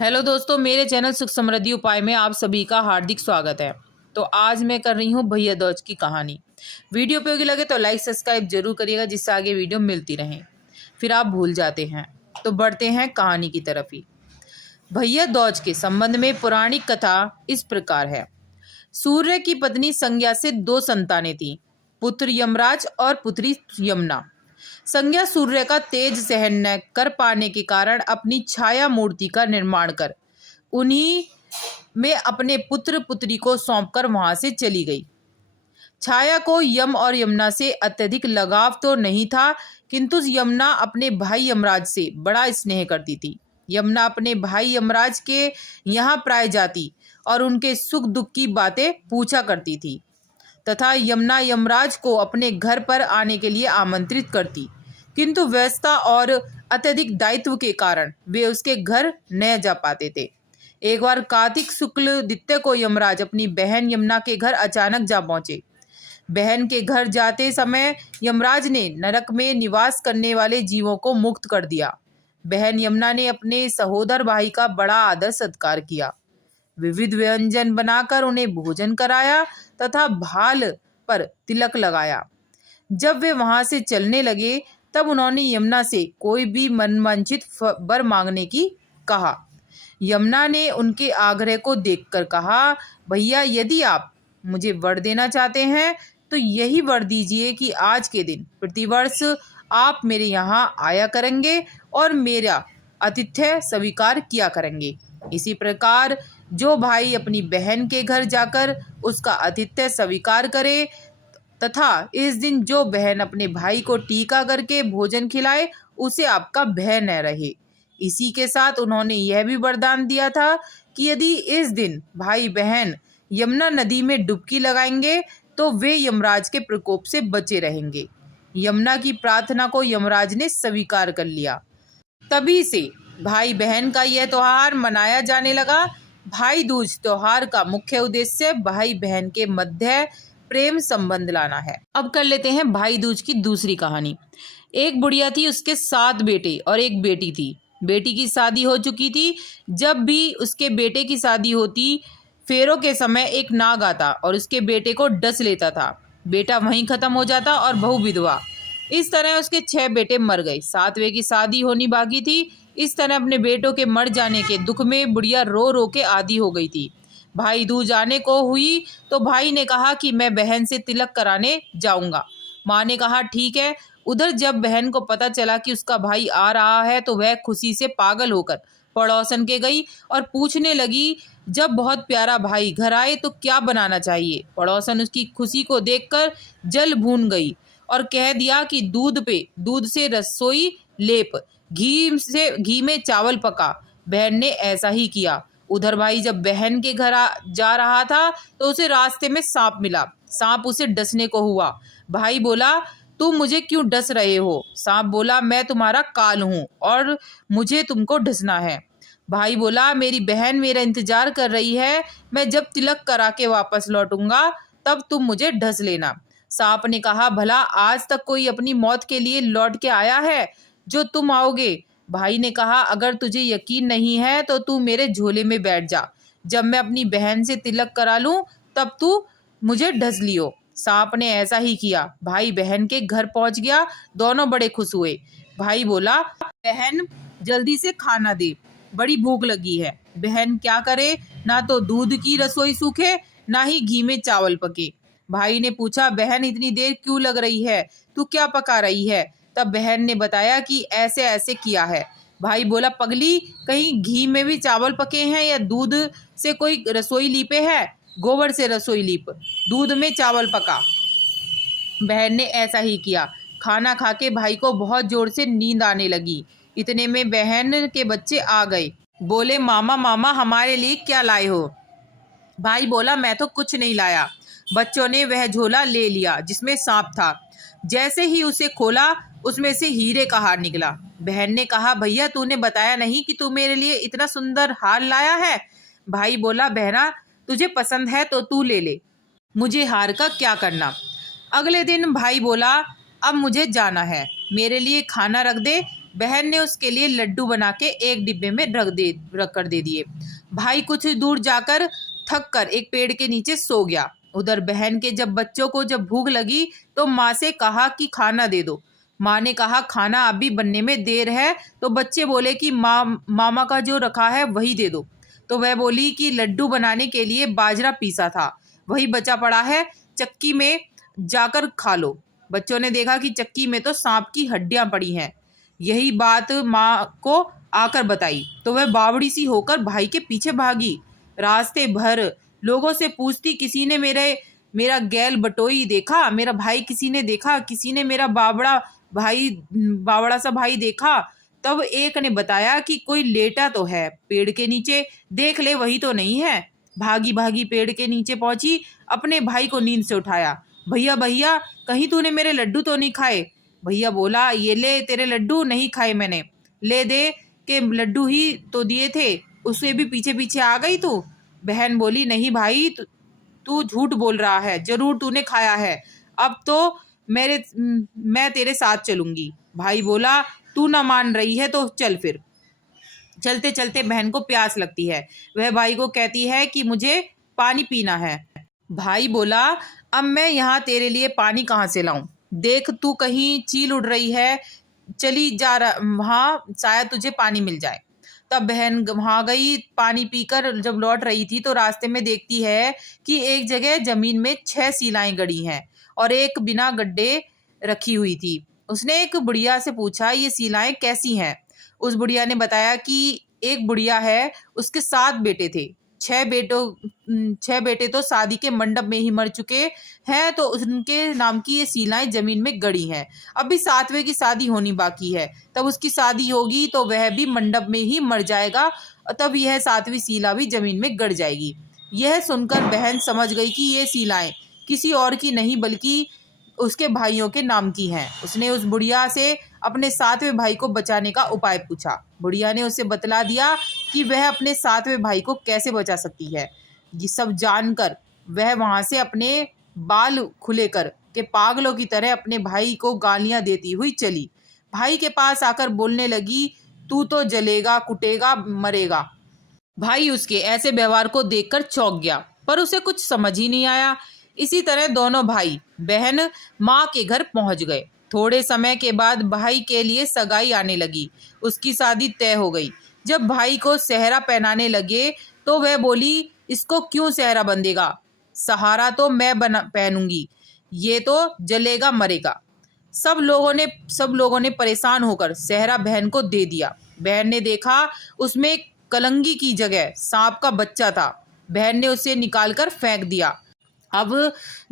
Hello दोस्तों, मेरे channel सुख समृद्धि उपाय में आप सभी का हार्दिक स्वागत है। तो आज मैं कर रही हूँ भैया दूज की कहानी। वीडियो उपयोगी लगे तो लाइक सब्सक्राइब जरूर करिएगा, जिससे आगे वीडियो मिलती रहे। फिर आप भूल जाते हैं तो बढ़ते हैं कहानी की तरफ ही। भैया दूज के संबंध में पौराणिक कथा इस प्रकार है। सूर्य की पत्नी संज्ञा से 2 संतानें थीं, पुत्र यमराज और पुत्री यमुना। संज्ञा सूर्य का तेज सहन न कर पाने के कारण अपनी छाया मूर्ति का निर्माण कर उन्हीं में अपने पुत्र पुत्री को सौंपकर वहां से चली गई। छाया को यम और यमुना से अत्यधिक लगाव तो नहीं था, किंतु यमुना अपने भाई यमराज से बड़ा स्नेह करती थी। यमुना अपने भाई यमराज के यहाँ प्राय जाती और उनके सुख दुख की बातें पूछा करती थी तथा यमुना यमराज को अपने घर पर आने के लिए आमंत्रित करती, किंतु व्यस्तता और अत्यधिक दायित्व के कारण वे उसके घर न जा पाते थे। एक बार कार्तिक शुक्ल द्वितीया को यमराज अपनी बहन यमुना के घर अचानक जा पहुंचे। बहन के घर जाते समय यमराज ने नरक में निवास करने वाले जीवों को मुक्त कर दिया। बहन यमुना ने अपने सहोदर भाई का बड़ा आदर सत्कार किया, विविध व्यंजन बनाकर उन्हें भोजन कराया तथा भाल पर तिलक लगाया। जब वे वहां से चलने लगे तब उन्होंने यमुना से कोई भी मनवांछित वर मांगने की कहा। यमुना ने उनके आग्रह को देखकर कहा, भैया यदि आप मुझे वर देना चाहते हैं तो यही वर दीजिए कि आज के दिन प्रतिवर्ष आप मेरे यहाँ आया करेंगे और मेरा आतिथ्य स्वीकार किया करेंगे। इसी प्रकार जो भाई अपनी बहन के घर जाकर उसका आतिथ्य स्वीकार करे तथा इस दिन जो बहन अपने भाई को टीका करके भोजन खिलाए, उसे आपका भय न रहे। इसी के साथ उन्होंने यह भी वरदान दिया था कि यदि इस दिन भाई बहन यमुना नदी में डुबकी लगाएंगे तो वे यमराज के प्रकोप से बचे रहेंगे। यमुना की प्रार्थना को यमराज ने स्वीकार कर लिया। तभी से भाई बहन का यह त्योहार मनाया जाने लगा। भाई दूज त्योहार का मुख्य उद्देश्य भाई बहन के मध्य प्रेम संबंध लाना है। अब कर लेते हैं भाई दूज की दूसरी कहानी। एक बुढ़िया थी, उसके 7 बेटे और एक बेटी थी। बेटी की शादी हो चुकी थी। जब भी उसके बेटे की शादी होती, फेरों के समय एक नाग आता और उसके बेटे को डस लेता था। बेटा वहीं खत्म हो जाता और बहू विधवा। इस तरह उसके 6 बेटे मर गए। 7वें की शादी होनी बाकी थी। इस तरह अपने बेटों के मर जाने के दुख में बुढ़िया रो रो के आधी हो गई थी। भाई दूज आने को हुई तो भाई ने कहा कि मैं बहन से तिलक कराने जाऊंगा। माँ ने कहा ठीक है। उधर जब बहन को पता चला कि उसका भाई आ रहा है तो वह खुशी से पागल होकर पड़ोसन के गई और पूछने लगी, जब बहुत प्यारा भाई घर आए तो क्या बनाना चाहिए। पड़ोसन उसकी खुशी को देखकर जल भून गई और कह दिया कि दूध से रसोई लेप, घी में चावल पका। बहन ने ऐसा ही किया। उधर भाई जब बहन के घर जा रहा था तो उसे रास्ते में सांप मिला। सांप उसे डसने को हुआ। भाई बोला, तुम मुझे क्यों डस रहे हो। सांप बोला, मैं तुम्हारा काल हूँ और मुझे तुमको डसना है। भाई बोला, मेरी बहन मेरा इंतजार कर रही है, मैं जब तिलक करा के वापस लौटूंगा तब तुम मुझे ढस लेना। सांप ने कहा, भला आज तक कोई अपनी मौत के लिए लौट के आया है जो तुम आओगे। भाई ने कहा, अगर तुझे यकीन नहीं है तो तू मेरे झोले में बैठ जा। जब मैं अपनी बहन से तिलक करा लूं तब तू मुझे ढस लियो। सांप ने ऐसा ही किया। भाई बहन के घर पहुंच गया। दोनों बड़े खुश हुए। भाई बोला, बहन जल्दी से खाना दे, बड़ी भूख लगी है। बहन क्या करे, ना तो दूध की रसोई सूखे ना ही घी में चावल पके। भाई ने पूछा, बहन इतनी देर क्यों लग रही है, तू क्या पका रही है। तब बहन ने बताया कि ऐसे ऐसे किया है। भाई बोला, पगली, कहीं घी में भी चावल पके हैं या दूध से कोई रसोई लीपे है। गोबर से रसोई लीप, दूध में चावल पका। बहन ने ऐसा ही किया। खाना खा के भाई को बहुत जोर से नींद आने लगी। इतने में बहन के बच्चे आ गए। बोले, मामा मामा हमारे लिए क्या लाए हो। भाई बोला, मैं तो कुछ नहीं लाया। बच्चों ने वह झोला ले लिया जिसमें सांप था। जैसे ही उसे खोला उसमें से हीरे का हार निकला। बहन ने कहा, भैया तूने बताया नहीं कि तू मेरे लिए इतना सुंदर हार लाया है। भाई बोला, बहना तुझे पसंद है तो तू ले ले, मुझे हार का क्या करना। अगले दिन भाई बोला, अब मुझे जाना है, मेरे लिए खाना रख दे, बहन ने उसके लिए लड्डू बना के एक डिब्बे में रख कर दे दिए। भाई कुछ दूर जाकर थक कर एक पेड़ के नीचे सो गया। उधर बहन के बच्चों को जब भूख लगी तो माँ से कहा कि खाना दे दो। माँ ने कहा खाना अभी बनने में देर है। तो बच्चे बोले कि मामा का जो रखा है वही दे दो। तो वह बोली कि लड्डू बनाने के लिए बाजरा पीसा था, वही बचा पड़ा है, चक्की में जाकर खा लो। बच्चों ने देखा कि चक्की में तो सांप की हड्डियां पड़ी हैं। यही बात माँ को आकर बताई तो वह बावड़ी सी होकर भाई के पीछे भागी। रास्ते भर लोगों से पूछती, किसी ने मेरा गैल बटोई देखा, मेरा भाई किसी ने देखा, किसी ने मेरा बावड़ा सा भाई देखा। तब एक ने बताया कि कोई लेटा तो है पेड़ के नीचे, देख ले वही तो नहीं है। भागी भागी पेड़ के नीचे पहुंची, अपने भाई को नींद से उठाया। भैया भैया कहीं तूने मेरे लड्डू तो नहीं खाए? भैया बोला, ये ले तेरे लड्डू, नहीं खाए मैंने, ले दे के लड्डू ही तो दिए थे, उससे भी पीछे पीछे आ गई तू। बहन बोली, नहीं भाई तू झूठ बोल रहा है, जरूर तूने खाया है, अब तो मैं तेरे साथ चलूंगी। भाई बोला, तू ना मान रही है तो चल फिर। चलते चलते बहन को प्यास लगती है, वह भाई को कहती है कि मुझे पानी पीना है। भाई बोला, अब मैं यहाँ तेरे लिए पानी कहाँ से लाऊं? देख तू कहीं चील उड़ रही है, चली जा रहा वहाँ, शायद तुझे पानी मिल जाए। तब बहन वहाँ गई, पानी पीकर जब लौट रही थी तो रास्ते में देखती है कि एक जगह जमीन में 6 शिलाएं गड़ी हैं और एक बिना गड्ढे रखी हुई थी। उसने एक बुढ़िया से पूछा, ये शिलाएं कैसी हैं? उस बुढ़िया ने बताया कि एक बुढ़िया है, उसके 7 बेटे थे, 6 बेटे तो शादी के मंडप में ही मर चुके हैं, तो उनके नाम की ये शिलाएं जमीन में गड़ी हैं। अभी 7वें की शादी होनी बाकी है, तब उसकी शादी होगी तो वह भी मंडप में ही मर जाएगा, तब यह 7वीं शिला भी जमीन में गड़ जाएगी। यह सुनकर बहन समझ गई कि ये शिलाएं किसी और की नहीं बल्कि उसके भाइयों के नाम की हैं। उसने उस बुढ़िया से अपने 7वें भाई को बचाने का उपाय पूछा। बुढ़िया ने उसे बतला दिया कि वह अपने 7वें भाई को कैसे बचा सकती है। ये सब जानकर वह वहां से अपने बाल खुले कर के पागलों की तरह अपने भाई को गालियां देती हुई चली। भाई के पास आकर बोलने लगी, तू तो जलेगा, कुटेगा, मरेगा। भाई उसके ऐसे व्यवहार को देखकर चौंक गया, पर उसे कुछ समझ ही नहीं आया। इसी तरह दोनों भाई बहन माँ के घर पहुंच गए। थोड़े समय के बाद भाई के लिए सगाई आने लगी, उसकी शादी तय हो गई। जब भाई को सेहरा पहनाने लगे तो वह बोली, इसको क्यों सेहरा बंधेगा, सहारा तो मैं पहनूंगी, ये तो जलेगा मरेगा। सब लोगों ने परेशान होकर सेहरा बहन को दे दिया। बहन ने देखा उसमें कलंगी की जगह सांप का बच्चा था। बहन ने उसे निकालकर फेंक दिया। अब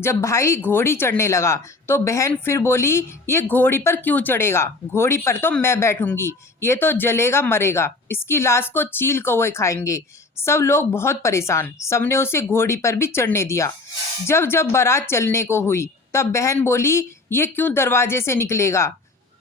जब भाई घोड़ी चढ़ने लगा तो बहन फिर बोली, ये घोड़ी पर क्यों चढ़ेगा, घोड़ी पर तो मैं बैठूंगी, ये तो जलेगा मरेगा, इसकी लाश को चील कौवे खाएंगे। सब लोग बहुत परेशान, सबने उसे घोड़ी पर भी चढ़ने दिया। जब बारात चलने को हुई तब बहन बोली, ये क्यों दरवाजे से निकलेगा,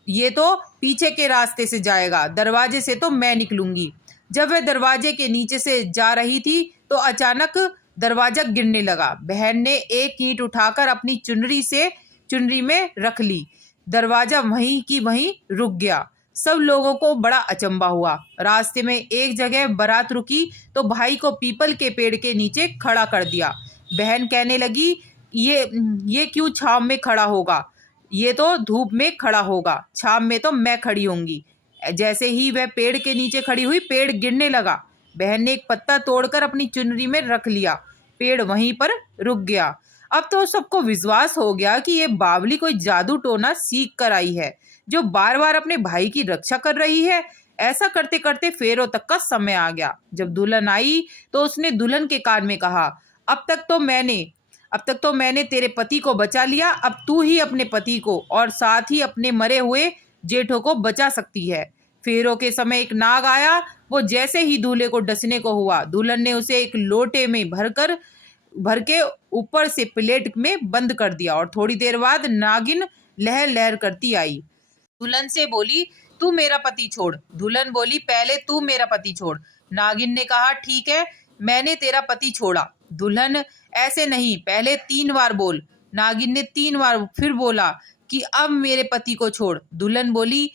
ये तो पीछे के रास्ते से जाएगा, दरवाजे से तो मैं निकलूंगी। जब वह दरवाजे के नीचे से जा रही थी तो अचानक दरवाजा गिरने लगा। बहन ने एक ईंट उठाकर अपनी चुनरी में रख ली। दरवाजा वहीं की वहीं रुक गया। सब लोगों को बड़ा अचंभा हुआ। रास्ते में एक जगह बारात रुकी तो भाई को पीपल के पेड़ के नीचे खड़ा कर दिया। बहन कहने लगी, ये क्यों छांव में खड़ा होगा, ये तो धूप में खड़ा होगा, छांव में तो मैं खड़ी होंगी। जैसे ही वह पेड़ के नीचे खड़ी हुई, पेड़ गिरने लगा। बहन ने एक पत्ता तोड़कर अपनी चुनरी में रख लिया, पेड़ वहीं पर रुक गया। अब तो सबको विश्वास हो गया कि ये बावली कोई जादू टोना सीख कर आई है, जो बार बार अपने भाई की रक्षा कर रही है। ऐसा करते करते फेरों तक का समय आ गया। जब दुल्हन आई तो उसने दुल्हन के कान में कहा, अब तक तो मैंने तेरे पति को बचा लिया, अब तू ही अपने पति को और साथ ही अपने मरे हुए जेठों को बचा सकती है। फेरों के समय एक नाग आया, वो जैसे ही दूल्हे को डसने को हुआ, दुल्हन ने उसे एक लोटे में भर के ऊपर से प्लेट में बंद कर दिया और थोड़ी देर बाद नागिन लहर लहर करती आई। दुल्हन से बोली, तू मेरा पति छोड़। दुल्हन बोली, पहले तू मेरा पति छोड़। नागिन ने कहा, ठीक है, मैंने तेरा पति छोड़ा। दुल्हन, ऐसे नहीं, पहले 3 बार बोल। नागिन ने 3 बार फिर बोला कि अब मेरे पति को छोड़। दुल्हन बोली,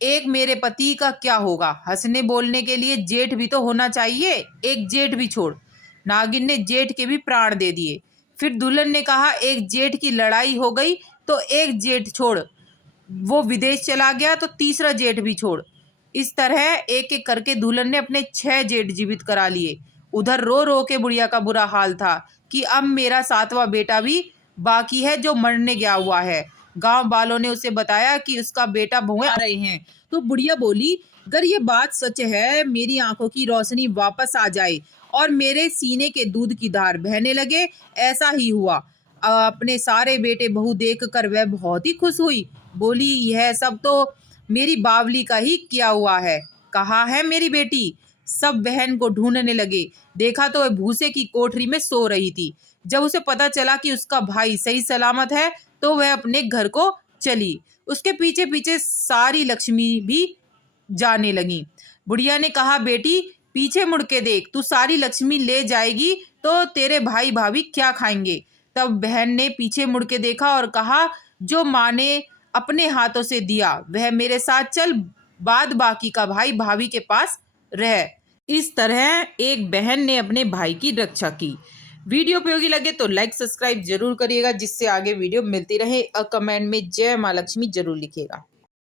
एक मेरे पति का क्या होगा, हंसने बोलने के लिए जेठ भी तो होना चाहिए, एक जेठ भी छोड़। नागिन ने जेठ के भी प्राण दे दिए। फिर दुल्हन ने कहा, एक जेठ की लड़ाई हो गई तो एक जेठ छोड़, वो विदेश चला गया तो तीसरा जेठ भी छोड़। इस तरह एक एक करके दुल्हन ने अपने 6 जेठ जीवित करा लिए। उधर रो रो के बुढ़िया का बुरा हाल था कि अब मेरा 7वां बेटा भी बाकी है जो मरने गया हुआ है। गांव वालों ने उसे बताया कि उसका बेटा बहुएं आ रहे हैं। तो बुढ़िया बोली, अगर ये बात सच है, मेरी आंखों की रोशनी वापस आ जाए और मेरे सीने के दूध की धार बहने लगे। ऐसा ही हुआ। अपने सारे बेटे बहू देख कर वह बहुत ही खुश हुई। बोली, यह सब तो मेरी बावली का ही किया हुआ है। कहाँ है मेरी बेटी? सब बहन को ढूंढने लगे। देखा तो वह भूसे की कोठरी में सो रही थी। जब उसे पता चला कि उसका भाई सही सलामत है तो वह अपने घर को चली। उसके पीछे पीछे सारी लक्ष्मी भी जाने लगी। बुढ़िया ने कहा, बेटी पीछे मुड़ के देख, तू सारी लक्ष्मी ले जाएगी तो तेरे भाई भाभी क्या खाएंगे? तब बहन ने पीछे मुड़ के देखा और कहा, जो माँ ने अपने हाथों से दिया वह मेरे साथ चल, बाद बाकी का भाई भाभी के पास रह। इस तरह एक बहन ने अपने भाई की रक्षा की। वीडियो उपयोगी लगे तो लाइक सब्सक्राइब जरूर करिएगा, जिससे आगे वीडियो मिलती रहे। और कमेंट में जय माँ लक्ष्मी जरूर लिखिएगा।